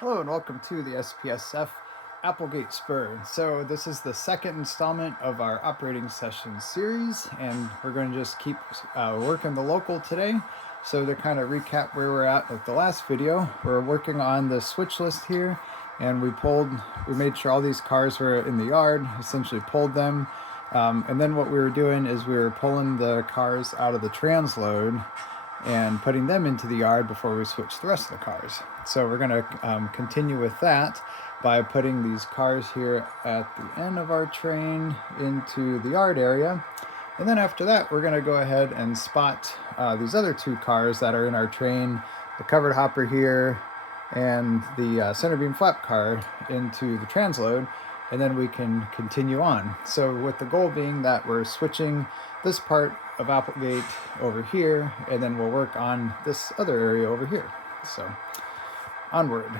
Hello and welcome to the SPSF Applegate Spur. So this is the second installment of our operating session series, and we're going to just keep working the local today. So to kind of recap where we're at the last video, we're working on the switch list here, and we made sure all these cars were in the yard, essentially pulled them. And then what we were doing is we were pulling the cars out of the transload and putting them into the yard before we switch the rest of the cars. So we're going to continue with that by putting these cars here at the end of our train into the yard area. And then after that, we're going to go ahead and spot these other two cars that are in our train, the covered hopper here and the center beam flap car, into the transload, and then we can continue on. So with the goal being that we're switching this part of Applegate over here, and then we'll work on this other area over here. So onward.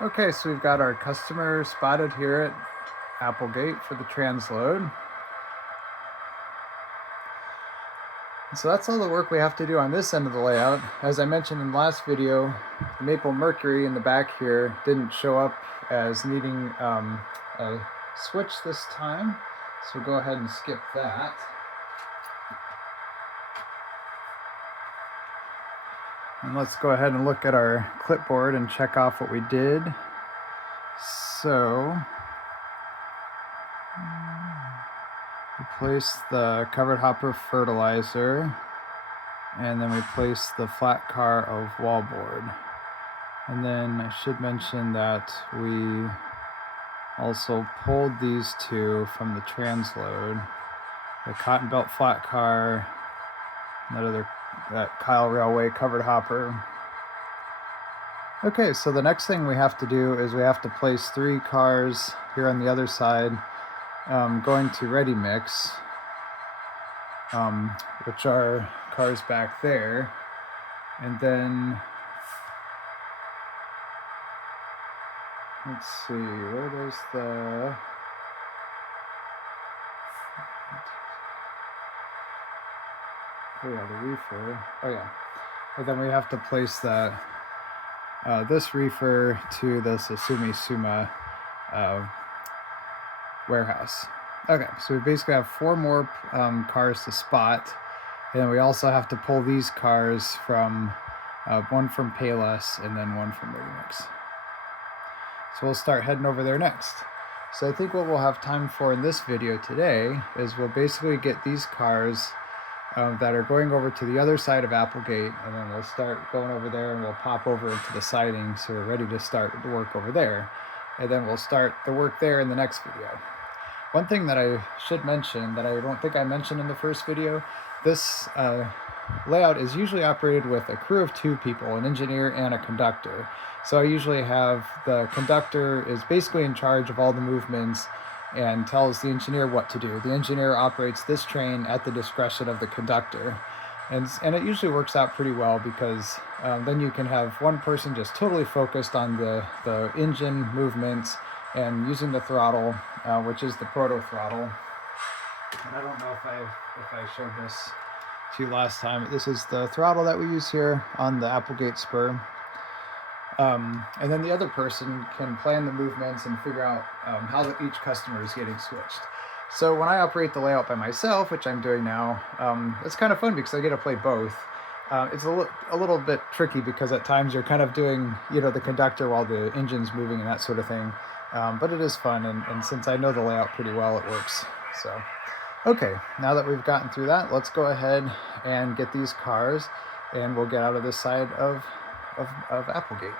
Okay, so we've got our customer spotted here at Applegate for the transload. So that's all the work we have to do on this end of the layout. As I mentioned in the last video, the Maple Mercury in the back here didn't show up as needing a switch this time. So we'll go ahead and skip that. And let's go ahead and look at our clipboard and check off what we did. So we placed the covered hopper fertilizer, and then we placed the flat car of wallboard. And then I should mention that we also pulled these two from the transload, the cotton belt flat car, and that Kyle Railway covered hopper. Okay, so the next thing we have to do is we have to place 3 cars here on the other side, going to ready mix, which are cars back there. And then let's see, where does the the reefer. Oh yeah. And then we have to place that this reefer to the Sasumi Suma warehouse. Okay, so we basically have 4 more cars to spot, and then we also have to pull these cars from one from Payless and then one from Ready Mix. So we'll start heading over there next. So I think what we'll have time for in this video today is we'll basically get these cars that are going over to the other side of Applegate, and then we'll start going over there and we'll pop over into the siding so we're ready to start the work over there, and then we'll start the work there in the next video. One thing that I should mention that I don't think I mentioned in the first video, this layout is usually operated with a crew of 2 people, an engineer and a conductor. So I usually have the conductor is basically in charge of all the movements and tells the engineer what to do. The engineer operates this train at the discretion of the conductor. And it usually works out pretty well because then you can have one person just totally focused on the engine movements and using the throttle, which is the proto throttle. And I don't know if I showed this to you last time. This is the throttle that we use here on the Applegate Spur. And then the other person can plan the movements and figure out how each customer is getting switched. So when I operate the layout by myself, which I'm doing now, it's kind of fun because I get to play both. It's a little bit tricky because at times you're kind of doing, the conductor while the engine's moving and that sort of thing. But it is fun, and since I know the layout pretty well, it works. So Okay, now that we've gotten through that, let's go ahead and get these cars, and we'll get out of this side of Applegate.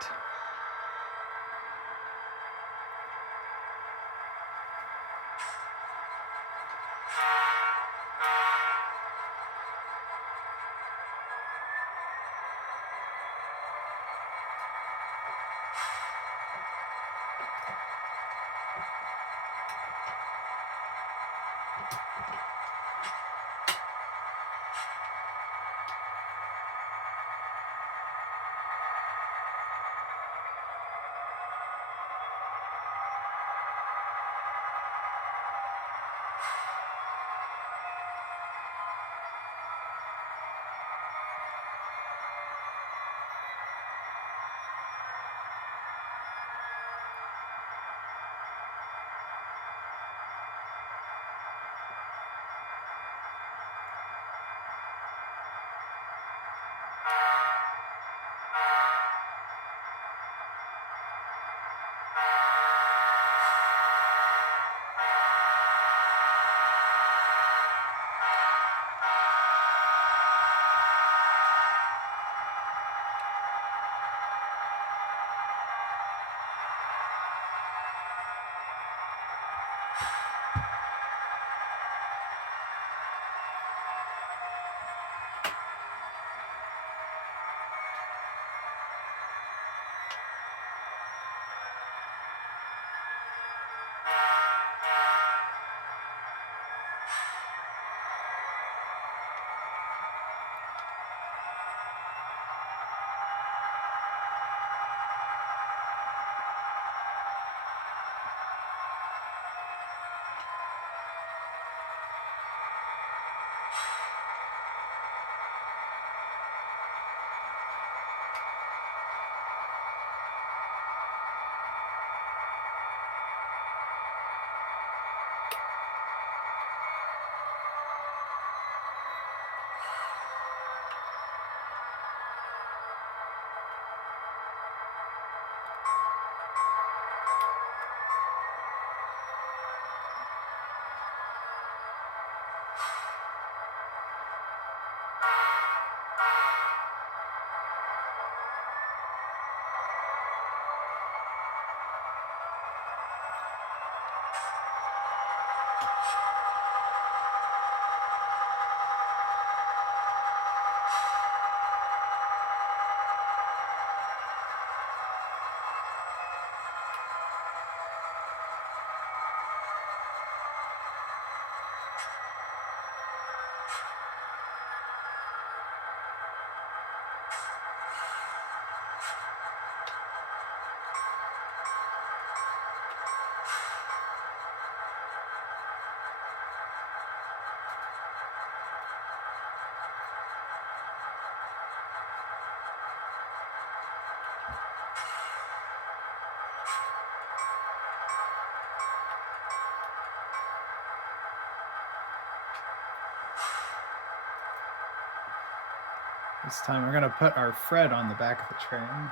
This time we're going to put our Fred on the back of the train.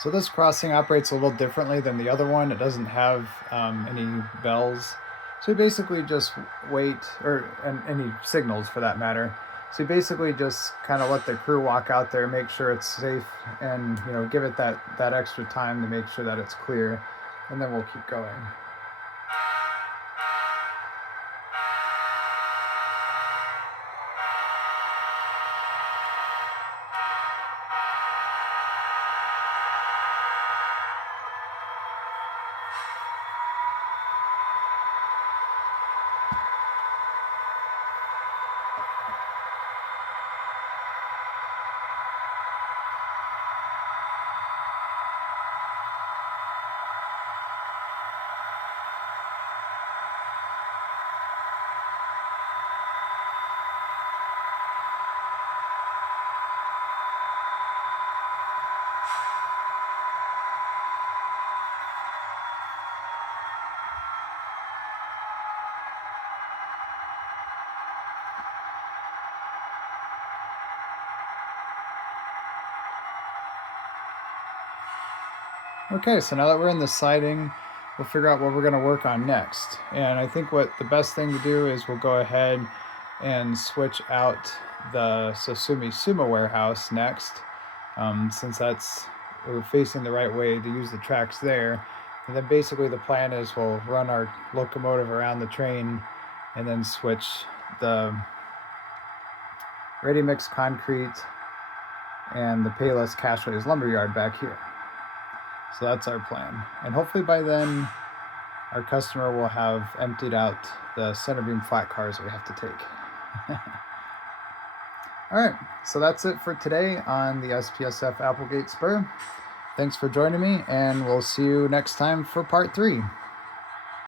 So this crossing operates a little differently than the other one. It doesn't have any bells. So you basically just wait, and any signals for that matter. So you basically just kind of let the crew walk out there, make sure it's safe, and give it that extra time to make sure that it's clear, and then we'll keep going. Okay, so now that we're in the siding, we'll figure out what we're going to work on next. And I think what the best thing to do is we'll go ahead and switch out the Sosumi Sumo warehouse next, since we're facing the right way to use the tracks there. And then basically the plan is we'll run our locomotive around the train and then switch the ready-mix concrete and the Payless Cashways lumberyard back here. So that's our plan. And hopefully by then, our customer will have emptied out the center beam flat cars that we have to take. All right, so that's it for today on the SPSF Applegate Spur. Thanks for joining me, and we'll see you next time for part 3.